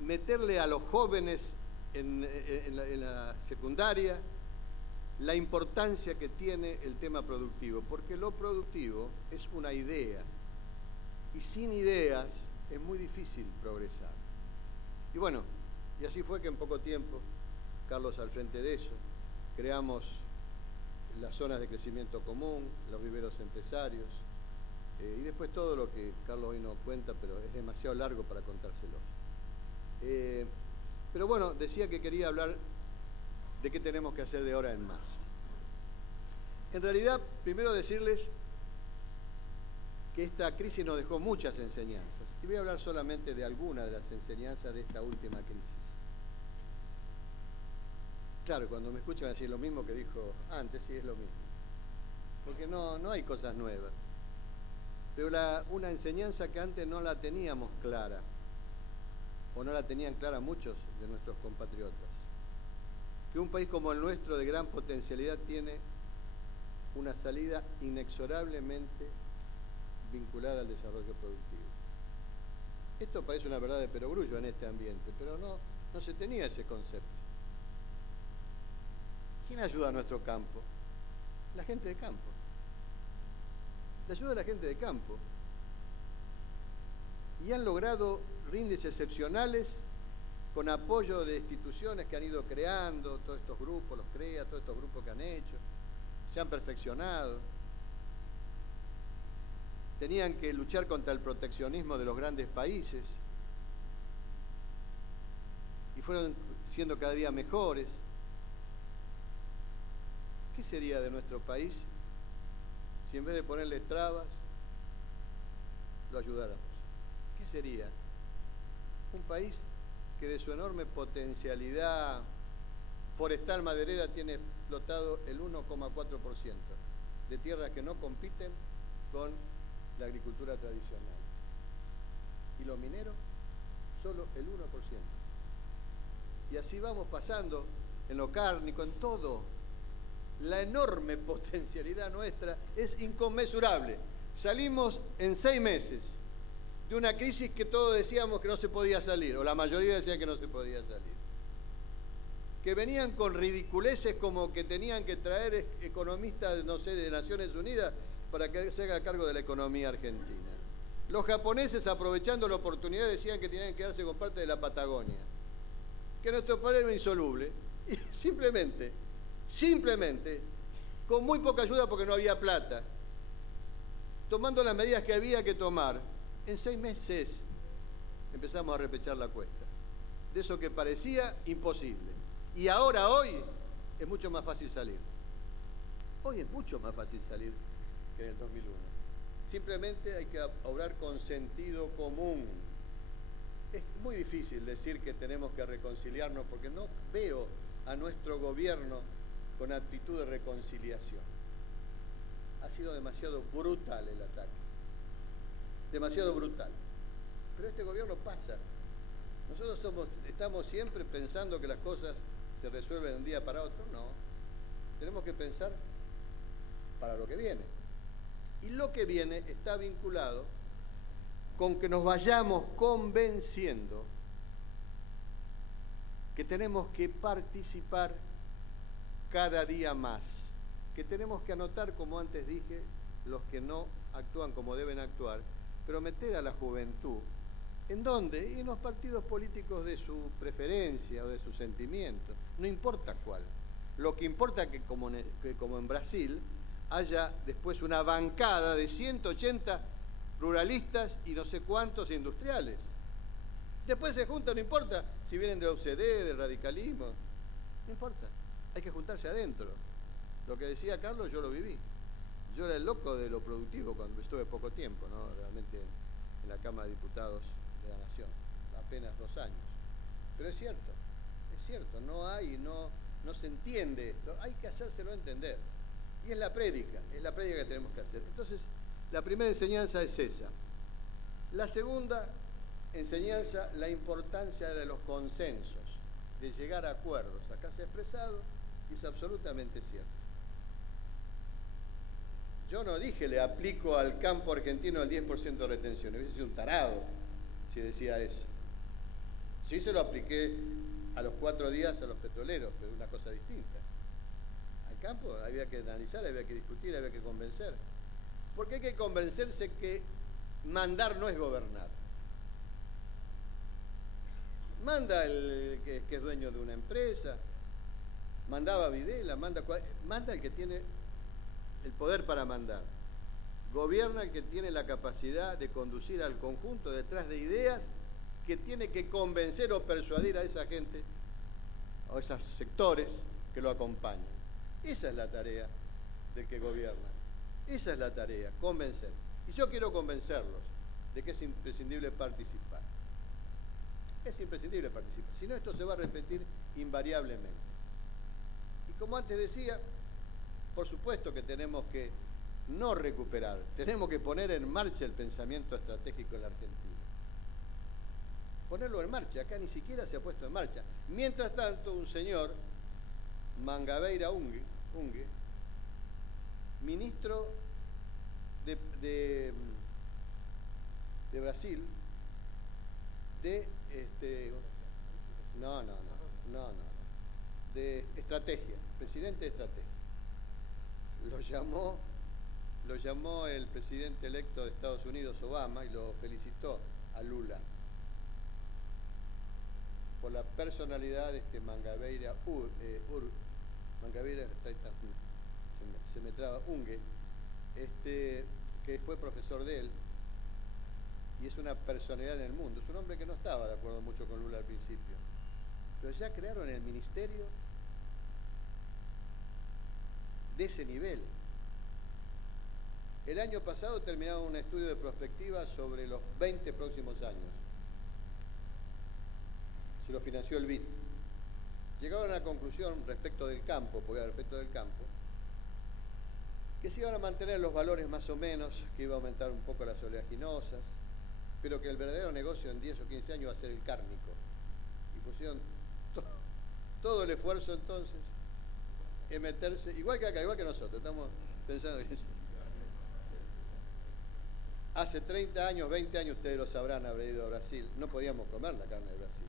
meterle a los jóvenes en la secundaria la importancia que tiene el tema productivo, porque lo productivo es una idea, y sin ideas es muy difícil progresar. Y bueno, y así fue que en poco tiempo, Carlos al frente de eso, creamos las zonas de crecimiento común, los viveros empresarios, y después todo lo que Carlos hoy nos cuenta, pero es demasiado largo para contárselos. Pero bueno, decía que quería hablar de qué tenemos que hacer de ahora en más. En realidad, primero decirles que esta crisis nos dejó muchas enseñanzas, y voy a hablar solamente de algunas de las enseñanzas de esta última crisis. Claro, cuando me escuchan decir lo mismo que dijo antes, sí es lo mismo, porque no hay cosas nuevas. Pero una enseñanza que antes no la teníamos clara, o no la tenían clara muchos de nuestros compatriotas, que un país como el nuestro de gran potencialidad tiene una salida inexorablemente vinculada al desarrollo productivo. Esto parece una verdad de perogrullo en este ambiente, pero no se tenía ese concepto. ¿Quién ayuda a nuestro campo? La gente de campo. La ayuda a la gente de campo. Y han logrado índices excepcionales con apoyo de instituciones que han ido creando, todos estos grupos, los CREA, todos estos grupos que han hecho, se han perfeccionado. Tenían que luchar contra el proteccionismo de los grandes países y fueron siendo cada día mejores. ¿Qué sería de nuestro país si en vez de ponerle trabas, lo ayudáramos? ¿Qué sería? Un país que de su enorme potencialidad forestal maderera tiene explotado el 1,4% de tierras que no compiten con la agricultura tradicional. Y lo minero, solo el 1%. Y así vamos pasando en lo cárnico, en todo. La enorme potencialidad nuestra es inconmensurable. Salimos en 6 meses de una crisis que todos decíamos que no se podía salir, o la mayoría decía que no se podía salir. Que venían con ridiculeces como que tenían que traer economistas, no sé, de Naciones Unidas para que se haga cargo de la economía argentina. Los japoneses, aprovechando la oportunidad, decían que tenían que quedarse con parte de la Patagonia, que nuestro país era insoluble, y simplemente, con muy poca ayuda porque no había plata, tomando las medidas que había que tomar, en 6 meses empezamos a repechar la cuesta. De eso que parecía imposible. Y ahora, hoy, es mucho más fácil salir. Hoy es mucho más fácil salir que en el 2001. Simplemente hay que obrar con sentido común. Es muy difícil decir que tenemos que reconciliarnos porque no veo a nuestro gobierno con actitud de reconciliación. Ha sido demasiado brutal el ataque. Demasiado brutal. Pero este gobierno pasa. Nosotros estamos siempre pensando que las cosas se resuelven de un día para otro. No. Tenemos que pensar para lo que viene. Y lo que viene está vinculado con que nos vayamos convenciendo que tenemos que participar cada día más, que tenemos que anotar, como antes dije, los que no actúan como deben actuar, pero meter a la juventud. ¿En dónde? En los partidos políticos de su preferencia o de su sentimiento, no importa cuál. Lo que importa es que como en Brasil haya después una bancada de 180 ruralistas y no sé cuántos industriales. Después se juntan, no importa si vienen de la UCD, del radicalismo, no importa, hay que juntarse adentro. Lo que decía Carlos, yo lo viví. Yo era el loco de lo productivo cuando estuve poco tiempo, ¿no? Realmente en la Cámara de Diputados de la Nación, apenas 2 años. Pero es cierto, no se entiende esto, hay que hacérselo entender. Y es la prédica que tenemos que hacer. Entonces, la primera enseñanza es esa. La segunda enseñanza, la importancia de los consensos, de llegar a acuerdos. Acá se ha expresado y es absolutamente cierto. Yo no dije le aplico al campo argentino el 10% de retención, hubiese sido un tarado si decía eso. Sí se lo apliqué a los 4 días a los petroleros, pero una cosa distinta. Al campo había que analizar, había que discutir, había que convencer. Porque hay que convencerse que mandar no es gobernar. Manda el que es dueño de una empresa, mandaba Videla, manda el que tiene el poder para mandar. Gobierna el que tiene la capacidad de conducir al conjunto detrás de ideas que tiene que convencer o persuadir a esa gente, a esos sectores que lo acompañan. Esa es la tarea del que gobierna. Esa es la tarea, convencer. Y yo quiero convencerlos de que es imprescindible participar. Es imprescindible participar. Si no, esto se va a repetir invariablemente. Y como antes decía, por supuesto que tenemos que no recuperar, tenemos que poner en marcha el pensamiento estratégico en la Argentina. Ponerlo en marcha, acá ni siquiera se ha puesto en marcha. Mientras tanto, un señor, Mangabeira Unge, ministro de Brasil, de estrategia, presidente de estrategia. Lo llamó el presidente electo de Estados Unidos, Obama, y lo felicitó a Lula por la personalidad de este Mangabeira Mangabeira, se me traba, Unge, que fue profesor de él, y es una personalidad en el mundo. Es un hombre que no estaba de acuerdo mucho con Lula al principio, pero ya crearon el ministerio de ese nivel. El año pasado terminaron un estudio de prospectiva sobre los 20 próximos años. Se lo financió el BID. Llegaron a la conclusión respecto del campo, que se iban a mantener los valores más o menos, que iba a aumentar un poco las oleaginosas, pero que el verdadero negocio en 10 o 15 años va a ser el cárnico. Y pusieron todo el esfuerzo entonces en meterse, igual que acá, igual que nosotros, estamos pensando en eso. Hace 30 años, 20 años, ustedes lo sabrán, habré ido a Brasil, no podíamos comer la carne de Brasil.